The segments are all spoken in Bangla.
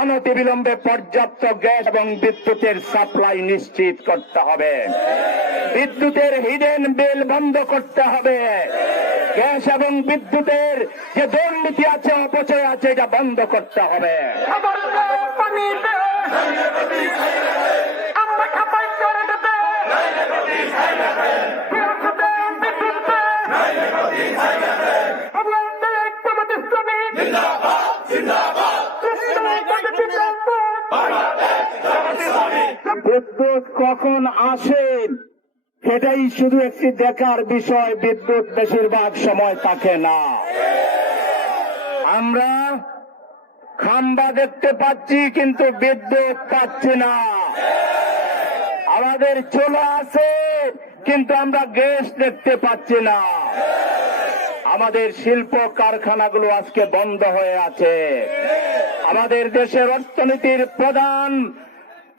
অনতিবিলম্বে পর্যাপ্ত গ্যাস এবং বিদ্যুতের সাপ্লাই নিশ্চিত করতে হবে। বিদ্যুতের হিডেন বিল বন্ধ করতে হবে। গ্যাস এবং বিদ্যুতের যে দুর্নীতি আছে, অপচয় আছে, এটা বন্ধ করতে হবে। বিদ্যুৎ কখন আসে সেটাই শুধু একটি দেখার বিষয়। বিদ্যুৎ বেশিরভাগ সময় থাকে না। আমরা খাম্বা দেখতে পাচ্ছি কিন্তু বিদ্যুৎ পাচ্ছি না। আমাদের চুলা আছে কিন্তু আমরা গ্যাস দেখতে পাচ্ছি না। আমাদের শিল্প কারখানাগুলো আজকে বন্ধ হয়ে আছে। আমাদের দেশের অর্থনীতির প্রধান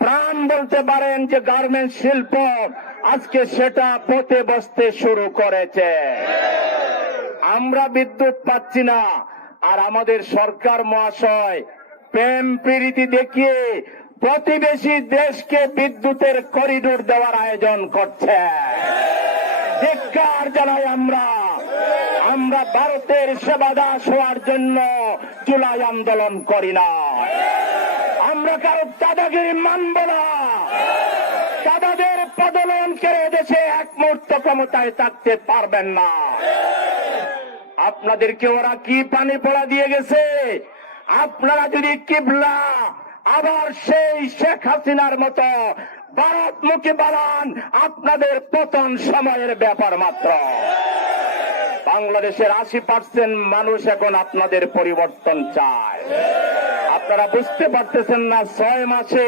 প্রাণ বলতে পারেন যে গার্মেন্টস শিল্প, আজকে সেটা পথে বসতে শুরু করেছে। আমরা বিদ্যুৎ পাচ্ছি না, আর আমাদের সরকার মহাশয় প্রেম প্রীতি দেখিয়ে প্রতিবেশী দেশকে বিদ্যুতের করিডোর দেওয়ার আয়োজন করছে। ধিক্কার জানাই আমরা। আমরা ভারতের সেবা দাস হওয়ার জন্য জুলাই আন্দোলন করি না। আমরা কারো দাদাগিরি মানব না। দাদাদের পদলন করে দেশে এক মুহূর্ত ক্ষমতায় থাকতে পারবেন না। আপনাদেরকে ওরা কি পানি পড়া দিয়ে গেছে? আপনারা যদি কিবলা আবার সেই শেখ হাসিনার মতো ভারতমুখী বানান, আপনাদের পতন সময়ের ব্যাপার মাত্র। বাংলাদেশের 80% মানুষ এখন আপনাদের পরিবর্তন চায়। আপনারা বুঝতে পারতেছেন না 6 মাসে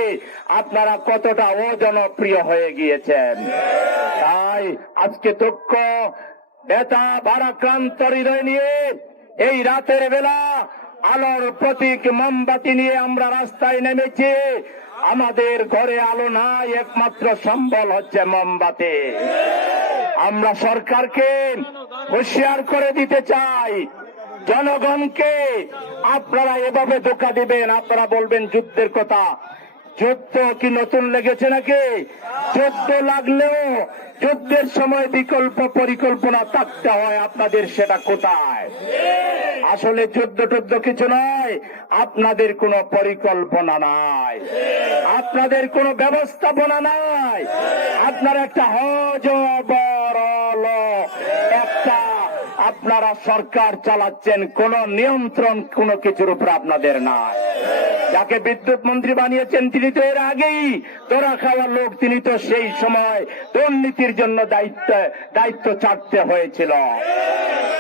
আপনারা কতটা অজনপ্রিয় হয়ে গিয়েছেন। তাই আজকে দুঃখ, ব্যথা, ভারাক্রান্ত হৃদয় নিয়ে এই রাতের বেলা আলোর প্রতীক মোমবাতি নিয়ে আমরা রাস্তায় নেমেছি। আমাদের ঘরে আলো নাই, একমাত্র সম্বল হচ্ছে মোমবাতি। আমরা সরকারকে হুঁশিয়ার করে দিতে চাই, জনগণকে আপনারা এভাবে ধোঁকা দিবেন। আপনারা বলবেন যুদ্ধের কথা। যুদ্ধ কি নতুন লেগেছে নাকি? যুদ্ধ লাগলেও যুদ্ধের সময় বিকল্প পরিকল্পনা থাকতে হয়। আপনাদের সেটা কোথায়? আসলে যুদ্ধ টুদ্ধ কিছু নয়, আপনাদের কোনো পরিকল্পনা নাই, আপনাদের কোনো ব্যবস্থাপনা নাই। আপনারা একটা হজবরল একটা আপনারা সরকার চালাচ্ছেন, কোন নিয়ন্ত্রণ কোনো কিছুর উপর আপনাদের নাই। যাকে বিদ্যুৎ মন্ত্রী বানিয়েছেন তিনি তো এর আগেই ধরা খাওয়া লোক। তিনি তো সেই সময় দুর্নীতির জন্য দায়িত্ব ছাড়তে হয়েছিল।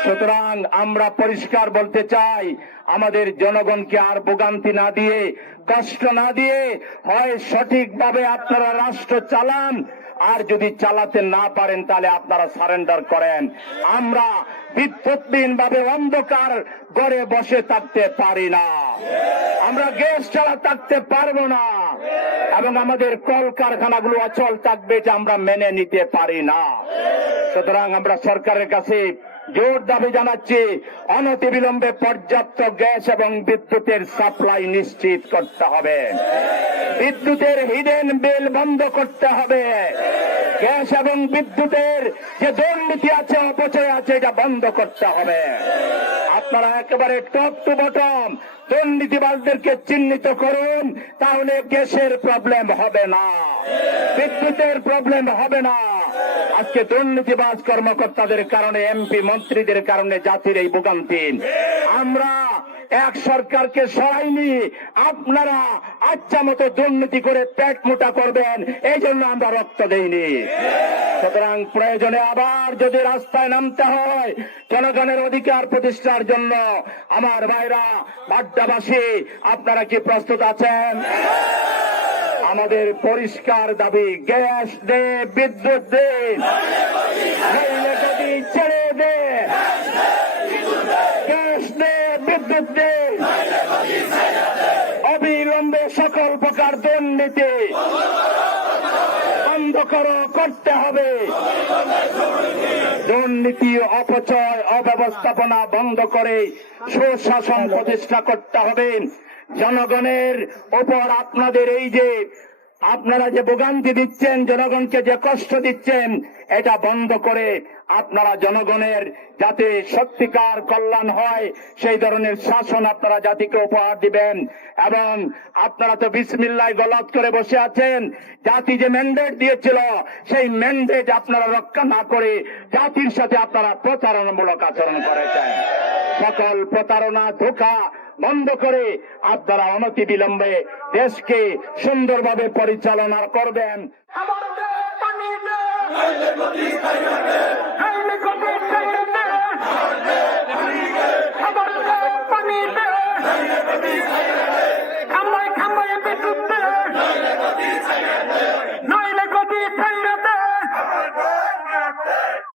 সুতরাং আমরা পরিষ্কার বলতে চাই, আমাদের জনগণকে আর ভোগান্তি না দিয়ে, কষ্ট না দিয়ে, হয় সঠিকভাবে আপনারা রাষ্ট্র চালান, আর যদি চালাতে না পারেন তাহলে আপনারা সারেন্ডার করেন। আমরা বিদ্যুৎহীন ভাবে অন্ধকার ঘরে বসে থাকতে পারি না। আমরা গ্যাস ছাড়া থাকতে পারবো না, এবং আমাদের কলকারখানাগুলো অচল থাকবে, এটা আমরা মেনে নিতে পারি না। সুতরাং আমরা সরকারের কাছে জোর দাবি জানাচ্ছি, অনতিবিলম্বে পর্যাপ্ত গ্যাস এবং বিদ্যুতের সাপ্লাই নিশ্চিত করতে হবে। বিদ্যুতের হিডেন বিল বন্ধ করতে হবে। গ্যাস এবং বিদ্যুতের যে দুর্নীতি আছে, অপচয় আছে, এটা বন্ধ করতে হবে। আপনারা একেবারে টপ টু বটম দুর্নীতিবাজদেরকে চিহ্নিত করুন, তাহলে গ্যাসের প্রবলেম হবে না, বিদ্যুতের প্রবলেম হবে না। আজকে দুর্নীতিবাজ কর্মকর্তাদের কারণে, এমপি মন্ত্রীদের কারণে জাতির এই ভোগান্তি। আমরা এক সরকারকে সরাইনি, আপনারা আচ্ছা মতো দুর্নীতি করে পেট মোটা করবেন, এই জন্য আমরা রক্ত দেইনি। সুতরাং প্রয়োজনে আবার যদি রাস্তায় নামতে হয় জনগণের অধিকার প্রতিষ্ঠার জন্য, আমার ভাইরা বাড্ডাবাসী, আপনারা কি প্রস্তুত আছেন? আমাদের পরিষ্কার দাবি, গ্যাস দে, বিদ্যুৎ দে, ছেড়ে দে, গ্যাস দে, বিদ্যুৎ দে, অবিলম্বে সকল প্রকার দুর্নীতি বন্ধ করতে হবে। দুর্নীতি, অপচয়, অব্যবস্থাপনা বন্ধ করে সুশাসন প্রতিষ্ঠা করতে হবে। জনগণের ওপর আপনাদের এই যে আপনারা যে ভোগান্তি দিচ্ছেন, জনগণকে যে কষ্ট দিচ্ছেন, এটা বন্ধ করে আপনারা জনগণের যাতে সত্যিকার কল্যাণ হয় সেই ধরনের শাসন আপনারা জাতিকে উপহার দিবেন। এবং আপনারা তো বিসমিল্লাহ গলত করে বসে আছেন। জাতি যে ম্যান্ডেট দিয়েছিল সেই ম্যান্ডেট আপনারা রক্ষা না করে জাতির সাথে আপনারা প্রতারণামূলক আচরণ করেছেন। সকল প্রতারণা ধোঁকা বন্ধ করে আপনারা অনতি বিলম্বে দেশকে সুন্দরভাবে পরিচালনা করবেন। আমার দেশ পানি নেই,